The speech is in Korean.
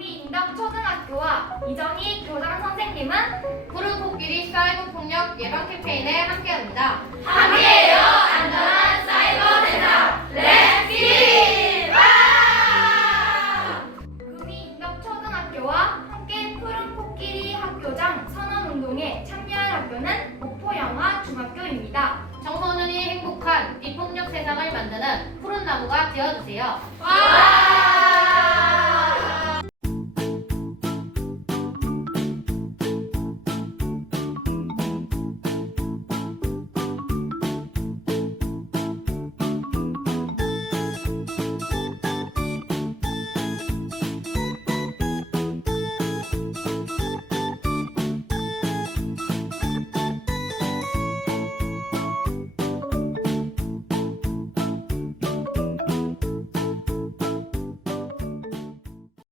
구미인당 초등학교와 이정희 교장 선생님은 푸른 코끼리 사이버 폭력 예방 캠페인에 함께합니다. 함께해요 안전한 사이버 대상 렛츠기바 구미인당 초등학교와 함께 푸른 코끼리 학교장 선언운동에 참여한 학교는 목포영화 중학교입니다. 청소년이 행복한 비폭력 세상을 만드는 푸른 나무가 되어주세요. 와!